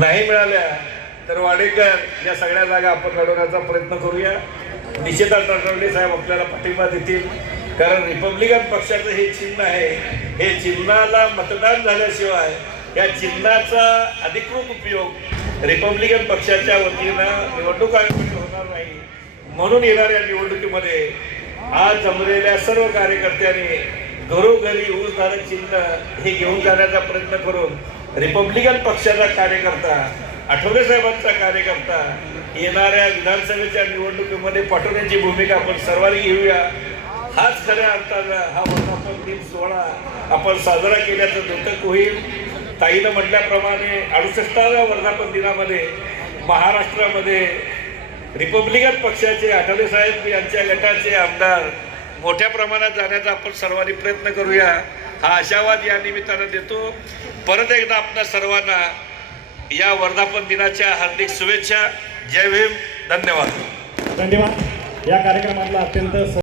नाही मिळाल्या तर वाडेकर या सगळ्या जागा आपण लढवण्याचा प्रयत्न करूया. निश्चितच नटवले साहेब आपल्याला पाठिंबा देतील. कारण रिपब्लिकन पक्षाचं हे चिन्ह आहे हे चिन्हाला मतदान झाल्याशिवाय या चिन्हाचा अधिकृत उपयोग रिपब्लिकन पक्षाच्या वतीनं निवडणूक आयोगाकडे होणार नाही. म्हणून येणाऱ्या निवडणुकीमध्ये आज जमलेल्या सर्व कार्यकर्त्यांनी घरोघरी ऊसधारक चिन्ह हे घेऊन जाण्याचा प्रयत्न करून रिपब्लिकन पक्षाचा कार्यकर्ता आठवले साहेबांचा कार्यकर्ता येणाऱ्या विधानसभेच्या निवडणुकीमध्ये पाठवण्याची भूमिका आपण सर्वांनी घेऊया. हाच खऱ्या अर्थानं हा वर्धापन दिन सोहळा आपण साजरा केल्याचं द्योतक होईल. ताईनं म्हटल्याप्रमाणे अडुसष्टाव्या वर्धापन दिनामध्ये महाराष्ट्रामध्ये रिपब्लिकन पक्षाचे आठवले साहेब यांच्या गटाचे आमदार मोठ्या प्रमाणात जाण्याचा आपण सर्वांनी प्रयत्न करूया. हा आशावाद या निमित्तानं देतो. परत एकदा आपल्या सर्वांना या वर्धापन दिनाच्या हार्दिक शुभेच्छा. जय भीम. धन्यवाद. धन्यवाद. या कार्यक्रमातला अत्यंत